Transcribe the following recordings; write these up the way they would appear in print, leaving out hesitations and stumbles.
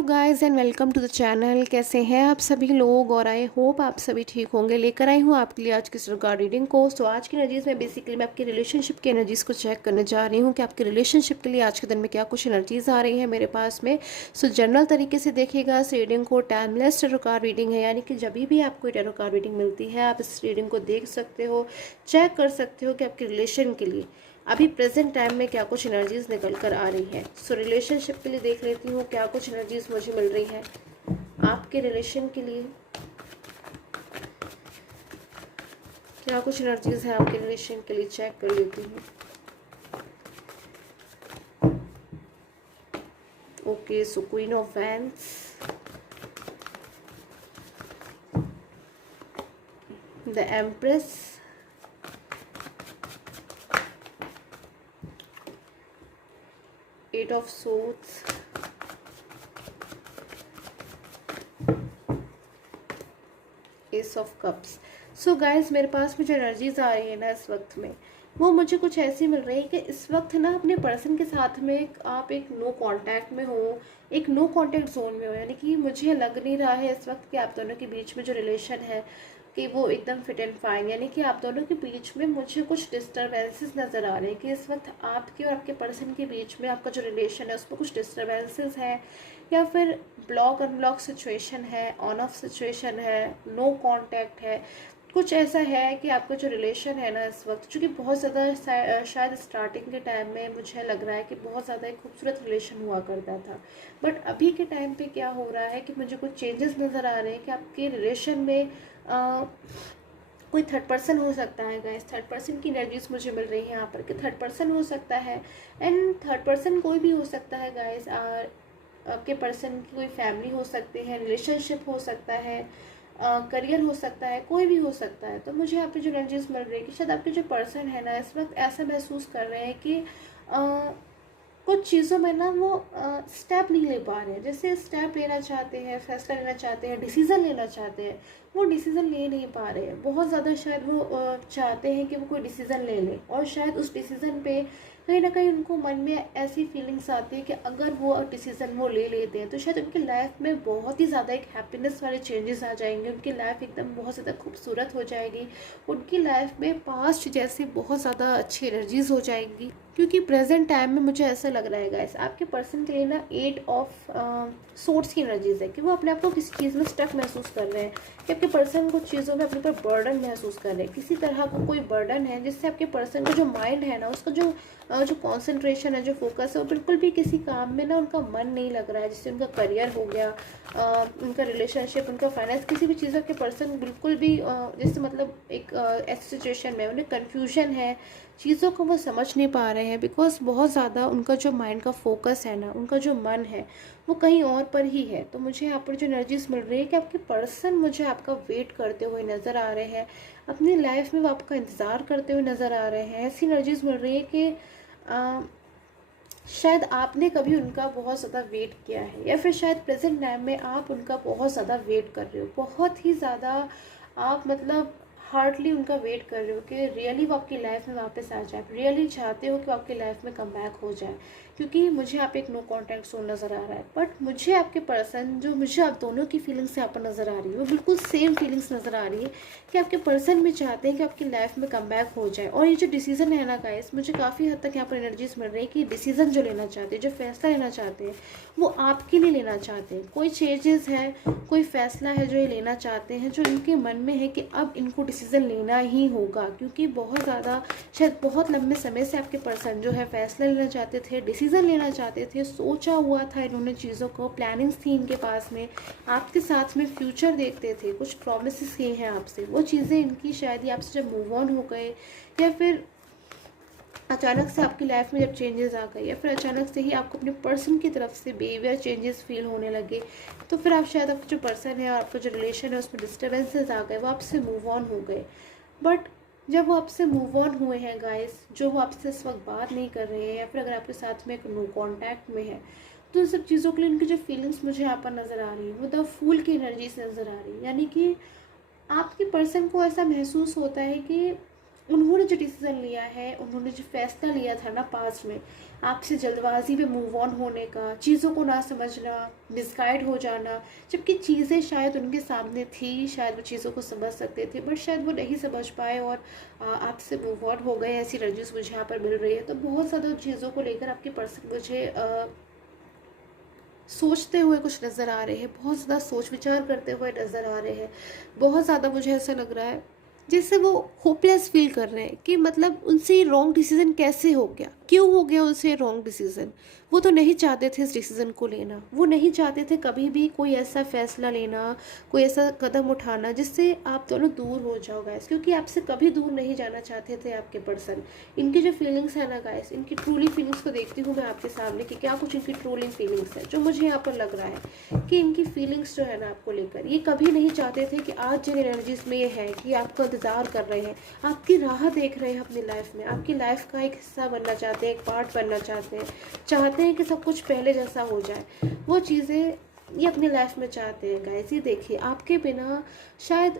Hello guys and welcome to the channel. कैसे हैं आप सभी लोग और आई होप आप सभी ठीक होंगे। लेकर आई हूँ आपके लिए आज की सरकार रीडिंग को। तो आज की एनर्जीज में बेसिकली मैं आपकी रिलेशनशिप की एनर्जीज को चेक करने जा रही हूँ कि आपके रिलेशनशिप के लिए आज के दिन में क्या कुछ एनर्जीज आ रही है मेरे पास में। सो जनरल तरीके से देखिएगा इस रीडिंग को। टाइमलेस टेरोकार रीडिंग है, यानी कि जब भी आपको टेरोकार रीडिंग मिलती है आप इस रीडिंग को देख सकते हो, चेक कर सकते हो कि आपके रिलेशन के लिए अभी प्रेजेंट टाइम में क्या कुछ एनर्जीज निकल कर आ रही है। सो रिलेशनशिप के लिए देख लेती हूँ क्या कुछ एनर्जीज मुझे मिल रही है आपके रिलेशन के लिए। क्या कुछ एनर्जीज है आपके रिलेशन के लिए, चेक कर लेती हूँ। Okay, so queen of wands, the empress, eight of swords, ace of cups. So guys मेरे पास में जो एनर्जीज आ रही है ना इस वक्त में, वो मुझे कुछ ऐसी मिल रही है कि इस वक्त ना अपने पर्सन के साथ में आप एक नो कांटेक्ट में हो, एक नो कांटेक्ट जोन में हो। यानी कि मुझे लग नहीं रहा है इस वक्त कि आप दोनों के बीच में जो रिलेशन है कि वो एकदम फिट एंड फाइन। यानी कि आप दोनों के बीच में मुझे कुछ डिस्टर्बेंसेस नज़र आ रहे हैं कि इस वक्त आपके और आपके पर्सन के बीच में आपका जो रिलेशन है उसमें कुछ डिस्टर्बेंसेस है, या फिर ब्लॉक अनब्लॉक सिचुएशन है, ऑन ऑफ सिचुएशन है, नो कांटेक्ट है। कुछ ऐसा है कि आपका जो रिलेशन है ना इस वक्त, चूँकि बहुत ज़्यादा शायद स्टार्टिंग के टाइम में मुझे लग रहा है कि बहुत ज़्यादा एक खूबसूरत रिलेशन हुआ करता था, बट अभी के टाइम पे क्या हो रहा है कि मुझे कुछ चेंजेस नज़र आ रहे हैं कि आपके रिलेशन में कोई थर्ड पर्सन हो सकता है। गाइस थर्ड पर्सन की एनर्जीज मुझे मिल रही है यहाँ पर कि थर्ड पर्सन हो सकता है, एंड थर्ड पर्सन कोई भी हो सकता है गाइस। आपके पर्सन की कोई फैमिली हो सकती है, रिलेशनशिप हो सकता है, करियर हो सकता है, कोई भी हो सकता है। तो मुझे यहाँ पे जो एनर्जीज मिल रही है कि शायद आपके जो पर्सन है ना इस वक्त ऐसा महसूस कर रहे हैं कि कुछ चीज़ों में ना वो स्टेप नहीं ले पा रहे हैं। जैसे स्टेप लेना चाहते हैं, फैसला लेना चाहते हैं, डिसीज़न लेना चाहते हैं, वो डिसीज़न ले नहीं पा रहे हैं। बहुत ज़्यादा शायद वो चाहते हैं कि वो कोई डिसीज़न ले लें, और शायद उस डिसीज़न पे कहीं ना कहीं उनको मन में ऐसी फीलिंग्स आती है कि अगर वो डिसीज़न वो ले लेते हैं तो शायद उनकी लाइफ में बहुत ही ज़्यादा एक हैप्पीनेस वाले चेंजेस आ जाएंगे। उनकी लाइफ एकदम बहुत ज़्यादा खूबसूरत हो जाएगी। उनकी लाइफ में पास्ट जैसे बहुत ज़्यादा अच्छी एनर्जीज हो जाएंगी, क्योंकि प्रेजेंट टाइम में मुझे ऐसा लग रहा है गाइस आपके पर्सन के लिए ना एट ऑफ सोर्ड्स की एनर्जीज है कि वो अपने आप को किसी चीज़ में स्टक महसूस कर रहे हैं, कि आपके पर्सन कुछ चीज़ों में अपने ऊपर बर्डन महसूस कर रहे हैं। किसी तरह का कोई बर्डन है जिससे आपके पर्सन का जो माइंड है ना उसका जो कॉन्सेंट्रेशन है, जो फोकस है, वो बिल्कुल भी किसी काम में ना उनका मन नहीं लग रहा है। जैसे उनका करियर हो गया, उनका रिलेशनशिप, उनका फाइनेंस, किसी भी चीज़ के पर्सन बिल्कुल भी जैसे मतलब एक ऐसी सिचुएशन में उन्हें कन्फ्यूजन है, चीज़ों को वो समझ नहीं पा रहे हैं, बिकॉज बहुत ज़्यादा उनका जो माइंड का फोकस है ना, उनका जो मन है वो कहीं और पर ही है। तो मुझे यहाँ पर जो एनर्जीज मिल रही है कि आपके पर्सन मुझे आपका वेट करते हुए नज़र आ रहे हैं, अपनी लाइफ में वो आपका इंतज़ार करते हुए नज़र आ रहे हैं। ऐसी एनर्जीज मिल रही है कि शायद आपने कभी उनका बहुत ज़्यादा वेट किया है, या फिर शायद प्रेजेंट टाइम में आप उनका बहुत ज़्यादा वेट कर रहे हो, बहुत ही ज़्यादा आप मतलब हार्डली उनका वेट कर रहे हो कि रियली वो आपकी लाइफ में वापस आ जाए। रियली चाहते हो कि वो आपकी लाइफ में कम बैक हो जाए, क्योंकि मुझे आप एक नो कॉन्टैक्ट जोन नज़र आ रहा है। बट मुझे आपके पर्सन, जो मुझे आप दोनों की फीलिंग्स यहाँ पर नज़र आ रही है, वो बिल्कुल सेम फीलिंग्स नज़र आ रही है कि आपके पर्सन भी चाहते हैं कि आपकी लाइफ में कम बैक हो जाए। और ये जो डिसीज़न है ना गाइस, मुझे काफ़ी हद तक यहाँ पर एनर्जीज मिल रही है कि डिसीज़न जो लेना चाहते हैं, जो फैसला लेना चाहते हैं, वो आपके लिए लेना चाहते हैं। कोई चेंजेस है, कोई फैसला है जो ये लेना चाहते हैं, जो इनके मन में है कि अब इनको डिसीज़न लेना ही होगा, क्योंकि बहुत ज़्यादा शायद बहुत लंबे समय से आपके पर्सन जो है फैसला लेना चाहते थे, डिसीज़न लेना चाहते थे, सोचा हुआ था इन्होंने चीज़ों को, प्लानिंग्स थी इनके पास में, आपके साथ में फ्यूचर देखते थे, कुछ प्रॉमिसेस किए हैं आपसे, वो चीज़ें इनकी शायद ही आपसे जब मूव ऑन हो गए, या फिर अचानक से आपकी लाइफ में जब चेंजेस आ गए, या फिर अचानक से ही आपको अपने पर्सन की तरफ से बिहेवियर चेंजेस फील होने लगे, तो फिर आप शायद आपका जो पर्सन है और आपका जो रिलेशन है उसमें डिस्टर्बेंसेस आ गए, वो आपसे मूव ऑन हो गए। बट जब वो आपसे मूव ऑन हुए हैं गाइस, जो वो आपसे इस वक्त बात नहीं कर रहे हैं, या फिर अगर आपके साथ में एक नो कॉन्टैक्ट में है, तो इन सब चीज़ों के लिए उनकी जो फीलिंग्स मुझे यहाँ पर नज़र आ रही है वो द फूल की एनर्जी से नज़र आ रही है। यानी कि आपके पर्सन को ऐसा महसूस होता है कि उन्होंने जो डिसीज़न लिया है, उन्होंने जो फैसला लिया था ना पास्ट में, आपसे जल्दबाजी में मूव ऑन होने का, चीज़ों को ना समझना, मिसगाइड हो जाना, जबकि चीज़ें शायद उनके सामने थी, शायद वो चीज़ों को समझ सकते थे, बट शायद वो नहीं समझ पाए और आपसे मूव ऑन हो गए। ऐसी एनर्जीज मुझे यहाँ पर मिल रही है। तो बहुत ज़्यादा चीज़ों को लेकर आपके पर्सन मुझे सोचते हुए कुछ नज़र आ रहे हैं, बहुत ज़्यादा सोच विचार करते हुए नज़र आ रहे हैं। बहुत ज़्यादा मुझे ऐसा लग रहा है जैसे वो होपलेस फील कर रहे हैं कि मतलब उनसे रॉन्ग डिसीज़न कैसे हो गया, क्यों हो गया उनसे रॉन्ग डिसीज़न। वो तो नहीं चाहते थे इस डिसीज़न को लेना, वो नहीं चाहते थे कभी भी कोई ऐसा फैसला लेना, कोई ऐसा कदम उठाना जिससे आप दोनों दूर हो जाओ गाइस, क्योंकि आपसे कभी दूर नहीं जाना चाहते थे आपके पर्सन। इनकी जो फीलिंग्स है ना गाइस, इनकी ट्रूली फीलिंग्स को देखती हूँ मैं आपके सामने कि क्या कुछ इनकी ट्रूली फीलिंग्स है। जो मुझे यहाँ पर लग रहा है कि इनकी फीलिंग्स जो है ना आपको लेकर, ये कभी नहीं चाहते थे कि आज जिन एनर्जीज में ये है कि आपका इंतज़ार कर रहे हैं, आपकी राह देख रहे हैं अपनी लाइफ में, आपकी लाइफ का एक हिस्सा बनना चाहते हैं, एक पार्ट बनना चाहते हैं कि सब कुछ पहले जैसा हो जाए। वो चीज़ें ये अपनी लाइफ में चाहते हैं गाइस। ये देखिए, आपके बिना शायद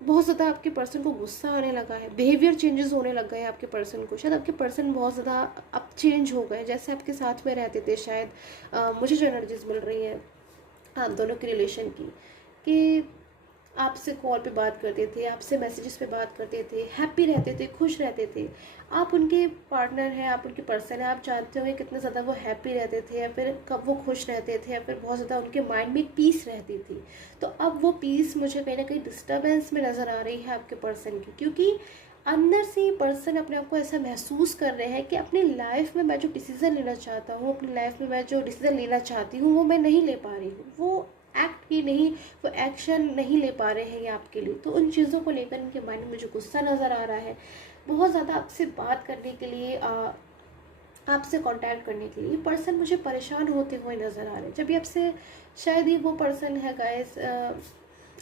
बहुत ज़्यादा आपके पर्सन को गुस्सा आने लगा है, बिहेवियर चेंजेस होने लग गए हैं आपके पर्सन को, शायद आपके पर्सन बहुत ज़्यादा अब चेंज हो गए जैसे आपके साथ में रहते थे। शायद मुझे जो एनर्जीज मिल रही हैं आप दोनों की रिलेशन की, कि आपसे कॉल पे बात करते थे, आपसे मैसेजेस पे बात करते थे, हैप्पी रहते थे, खुश रहते थे। आप उनके पार्टनर हैं, आप उनके पर्सन हैं, आप जानते होंगे कितना ज़्यादा वो हैप्पी रहते थे, या फिर कब वो खुश रहते थे, या फिर बहुत ज़्यादा उनके माइंड में पीस रहती थी। तो अब वो पीस मुझे कहीं ना कहीं डिस्टर्बेंस में नज़र आ रही है आपके पर्सन की, क्योंकि अंदर से ये पर्सन अपने आप को ऐसा महसूस कर रहे हैं कि अपनी लाइफ में मैं जो डिसीज़न लेना चाहता हूँ, अपनी लाइफ में मैं जो डिसीज़न लेना चाहती हूँ, वो मैं नहीं ले पा रही हूँ। वो एक्ट की नहीं, वो एक्शन नहीं ले पा रहे हैं ये आपके लिए। तो उन चीज़ों को लेकर इनके माइंड में मुझे गुस्सा नज़र आ रहा है। बहुत ज़्यादा आपसे बात करने के लिए, आपसे कांटेक्ट करने के लिए पर्सन मुझे परेशान होते हुए नज़र आ रहे हैं। जब भी आपसे, शायद ये वो पर्सन है गाइस,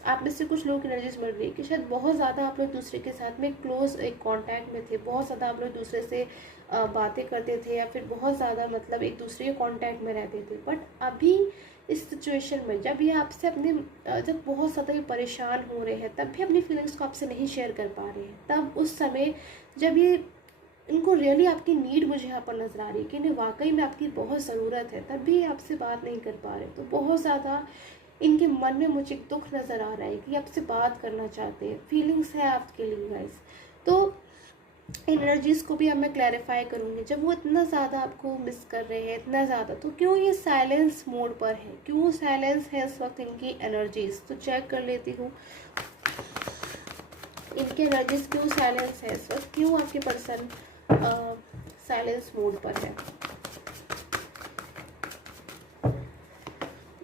आप में से कुछ लोग की एनर्जीज मिल रही है कि शायद बहुत ज़्यादा आप लोग दूसरे के साथ में क्लोज एक कांटेक्ट में थे, बहुत ज़्यादा आप लोग दूसरे से बातें करते थे, या फिर बहुत ज़्यादा मतलब एक दूसरे के कांटेक्ट में रहते थे। बट अभी इस सिचुएशन में जब ये आपसे अपने जब बहुत ज़्यादा ये परेशान हो रहे हैं, तब भी अपनी फीलिंग्स को आपसे नहीं शेयर कर पा रहे हैं, तब उस समय जब ये इनको रियली आपकी नीड मुझे यहाँ पर नज़र आ रही है कि इन्हें वाकई में आपकी बहुत ज़रूरत है, तब भी आपसे बात नहीं कर पा रहे। तो बहुत ज़्यादा इनके मन में मुझे एक दुख नज़र आ रहा है कि आपसे बात करना चाहते हैं, फीलिंग्स है आपके लिए गाइस। तो एनर्जीज़ को भी अब मैं क्लैरिफाई करूँगी, जब वो इतना ज़्यादा आपको मिस कर रहे हैं, इतना ज़्यादा, तो क्यों ये साइलेंस मोड पर है, क्यों साइलेंस है इस वक्त इनकी एनर्जीज़। तो चेक कर लेती हूँ इनकी एनर्जीज़ क्यों साइलेंस है इस वक्त, क्यों आपके पर्सन साइलेंस मोड पर है।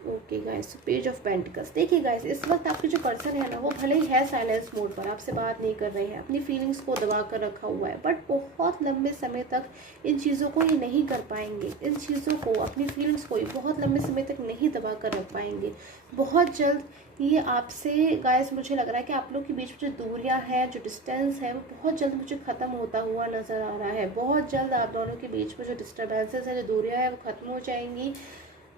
Okay guys, page of pentacles. देखिए गाइस, इस वक्त आपके जो पर्सन है ना, वो भले ही है साइलेंस मोड पर, आपसे बात नहीं कर रहे हैं, अपनी फीलिंग्स को दबा कर रखा हुआ है, बट बहुत लंबे समय तक इन चीज़ों को ये नहीं कर पाएंगे। इन चीज़ों को, अपनी फीलिंग्स को बहुत लंबे समय तक नहीं दबा कर रख पाएंगे। बहुत जल्द ये आपसे गाइस, मुझे लग रहा है कि आप लोग के बीच में जो दूरियां हैं, जो डिस्टेंस है, वो बहुत जल्द मुझे ख़त्म होता हुआ नज़र आ रहा है। बहुत जल्द आप दोनों के बीच में जो डिस्टर्बेंसेस है, जो दूरियां हैं, वो ख़त्म हो जाएंगी।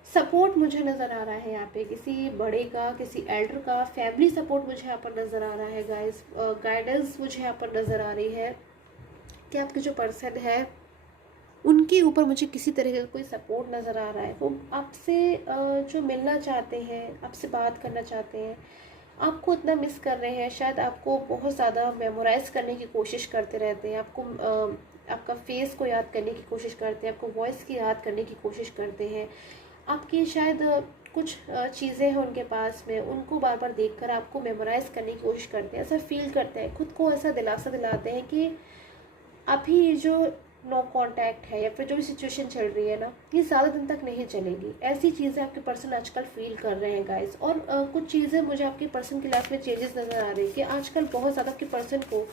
सपोर्ट मुझे नज़र आ रहा है यहाँ पे, किसी बड़े का, किसी एल्डर का, फैमिली सपोर्ट मुझे यहाँ पर नज़र आ रहा है गाइस। गाइडेंस मुझे यहाँ पर नज़र आ रही है कि आपके जो पर्सन है उनके ऊपर मुझे किसी तरह का कोई सपोर्ट नज़र आ रहा है। वो आपसे जो मिलना चाहते हैं, आपसे बात करना चाहते हैं, आपको इतना मिस कर रहे हैं, शायद आपको बहुत ज़्यादा मेमोराइज़ करने की कोशिश करते रहते हैं, आपको आपका फेस को याद करने की कोशिश करते हैं, आपको वॉइस की याद करने की कोशिश करते हैं। आपकी शायद कुछ चीज़ें हैं उनके पास में, उनको बार बार देखकर आपको मेमोराइज़ करने की कोशिश करते हैं, ऐसा फील करते हैं, खुद को ऐसा दिलासा दिलाते हैं कि अभी ये जो नो कांटेक्ट है, या फिर जो भी सिचुएशन चल रही है ना, ये ज़्यादा दिन तक नहीं चलेगी। ऐसी चीज़ें आपके पर्सन आजकल फील कर रहे हैं गाइस। और कुछ चीज़ें मुझे आपके पर्सन की लाइफ में चेंजेस नज़र आ रही है कि आजकल बहुत ज़्यादा आपके पर्सन को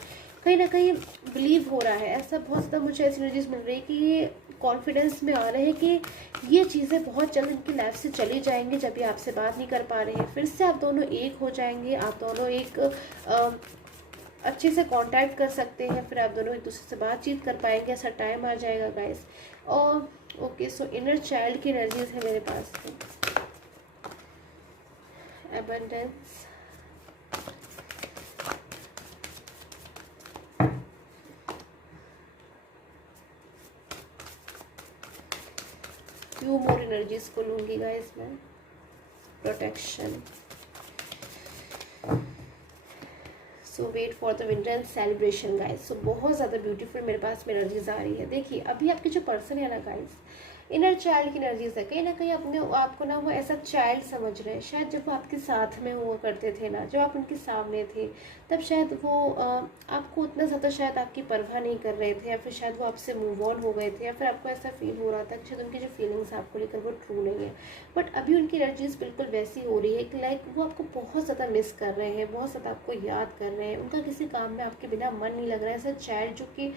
कहीं ना कहीं बिलीव हो रहा है, ऐसा बहुत ज़्यादा मुझे ऐसी एनर्जीज मिल रही है कि ये कॉन्फिडेंस में आ रहे हैं कि ये चीज़ें बहुत जल्द इनकी लाइफ से चली जाएंगी। जब ये आपसे बात नहीं कर पा रहे हैं, फिर से आप दोनों एक हो जाएंगे, आप दोनों एक अच्छे से कांटेक्ट कर सकते हैं, फिर आप दोनों एक दूसरे से बातचीत कर पाएंगे, ऐसा टाइम आ जाएगा गाइस। और ओके, सो इनर चाइल्ड की एनर्जीज है मेरे पास। एबंडेंस, एनर्जीज को लूँगी गाइस मैं। Protection, so wait for the winter and celebration guys. So बहुत ज़्यादा ब्यूटीफुल मेरे पास में एनर्जीज आ रही है। देखिए अभी आपके जो पर्सन है ना गाइस, इनर चाइल्ड की एनर्जीज है। कहीं ना कहीं अपने आपको ना वो ऐसा चाइल्ड समझ रहे हैं। शायद जब वो आपके साथ में हुआ करते थे ना, जब आप उनके सामने थे, तब शायद वो आपको उतना ज़्यादा शायद आपकी परवाह नहीं कर रहे थे, या फिर शायद वो आपसे मूव ऑन हो गए थे, या फिर आपको ऐसा फील हो रहा था कि शायद उनकी जो फीलिंग्स आपको लेकर वो ट्रू नहीं है। बट अभी उनकी एनर्जीज बिल्कुल वैसी हो रही है कि लाइक वो आपको बहुत ज़्यादा मिस कर रहे हैं, बहुत ज़्यादा आपको याद कर रहे हैं। उनका किसी काम में आपके बिना मन नहीं लग रहा है। ऐसा चाइल्ड जो कि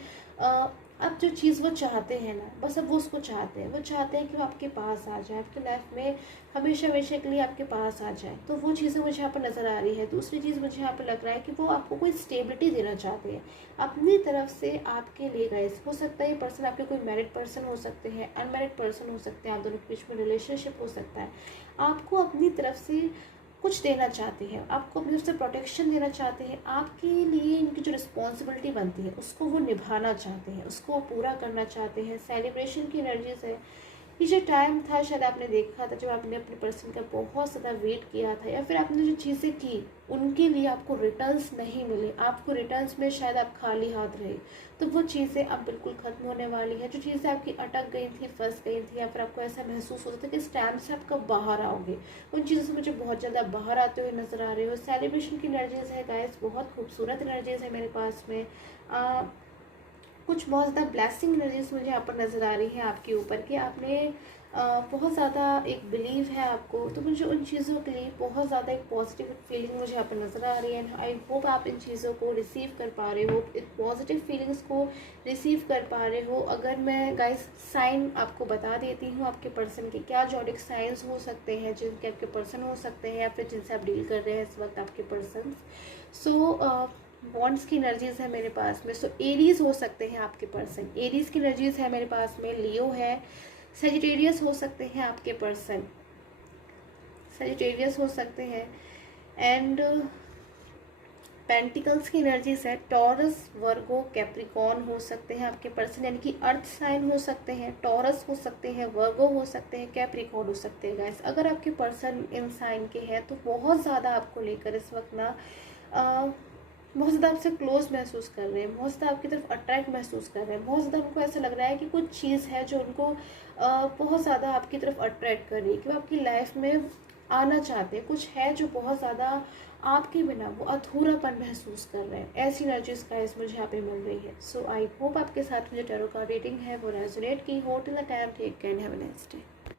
अब जो चीज़ वो चाहते हैं ना, बस अब वो उसको चाहते हैं। वो चाहते हैं कि वो आपके पास आ जाए, आपकी लाइफ में हमेशा हमेशा के लिए आपके पास आ जाए। तो वो चीज़ें मुझे यहाँ पर नज़र आ रही है। दूसरी चीज़ मुझे यहाँ पर लग रहा है कि वो आपको कोई स्टेबिलिटी देना चाहते हैं अपनी तरफ से आपके लिए गाइस। हो सकता है ये पर्सन आपके कोई मैरिड पर्सन हो सकते हैं, अनमैरिड पर्सन हो सकते हैं, आप दोनों के बीच में रिलेशनशिप हो सकता है। आपको अपनी तरफ से कुछ देना चाहते हैं, आपको अपनी तरफ से प्रोटेक्शन देना चाहते हैं। आपके लिए इनकी जो रिस्पॉन्सिबिलिटी बनती है उसको वो निभाना चाहते हैं, उसको पूरा करना चाहते हैं। सेलिब्रेशन की एनर्जीज है। ये जो टाइम था शायद आपने देखा था जब आपने अपने पर्सन का बहुत ज़्यादा वेट किया था, या फिर आपने जो चीज़ें की उनके लिए आपको रिटर्न्स नहीं मिले, आपको रिटर्न्स में शायद आप खाली हाथ रहे। तो वो चीज़ें अब बिल्कुल ख़त्म होने वाली है। जो चीज़ें आपकी अटक गई थी, फंस गई थी, या फिर आपको ऐसा महसूस होता था कि इस टाइम से आप कब बाहर आओगे, उन चीज़ों से मुझे बहुत ज़्यादा बाहर आते हुए नज़र आ रहे हो। सेलिब्रेशन की एनर्जीज़ है गाइस, बहुत खूबसूरत एनर्जीज़ है मेरे पास में। कुछ बहुत ज़्यादा ब्लेसिंग एनर्जीज मुझे यहाँ पर नज़र आ रही है आपके ऊपर कि आपने बहुत ज़्यादा एक बिलीव है आपको। तो मुझे उन चीज़ों के लिए बहुत ज़्यादा एक पॉजिटिव फीलिंग मुझे यहाँ पर नज़र आ रही है। आई होप आप इन चीज़ों को रिसीव कर पा रहे हो, इन पॉजिटिव फीलिंग्स को रिसीव कर पा रहे हो। अगर मैं गाइस साइन आपको बता देती हूँ आपके पर्सन के क्या जॉडिक साइंस हो सकते हैं जिनके आपके पर्सन हो सकते हैं, या फिर जिनसे आप डील कर रहे हैं इस वक्त आपके पर्सन। सो बॉन्ड्स की एनर्जीज है मेरे पास में। सो एरीज हो सकते हैं आपके पर्सन, एरीज की एनर्जीज है मेरे पास में। लियो है, सेजिटेरियस हो सकते हैं आपके पर्सन, सेजिटेरियस हो सकते हैं। एंड पेंटिकल्स की एनर्जीज है। टॉरस, वर्गो, कैप्रिकॉन हो सकते हैं आपके पर्सन, यानी कि अर्थ साइन हो सकते हैं, टॉरस हो सकते हैं, वर्गो हो सकते हैं, कैप्रिकॉन हो सकते हैं गाइस। अगर आपके पर्सन इन साइन के हैं तो बहुत ज़्यादा आपको लेकर इस वक्त ना बहुत ज़्यादा आपसे क्लोज महसूस कर रहे हैं, बहुत ज़्यादा आपकी तरफ अट्रैक्ट महसूस कर रहे हैं। बहुत ज़्यादा उनको ऐसा लग रहा है कि कुछ चीज़ है जो उनको बहुत ज़्यादा आपकी तरफ अट्रैक्ट कर रही है, कि वो आपकी लाइफ में आना चाहते हैं। कुछ है जो बहुत ज़्यादा आपके बिना वो अधूरापन महसूस कर रहे हैं। ऐसी एनर्जीज गाइस मुझे यहाँ पे मिल रही है। सो आई होप आपके साथ मुझे टैरो कार्ड रीडिंग है वो रेजोनेट की हो। Till the time take care and have a nice day.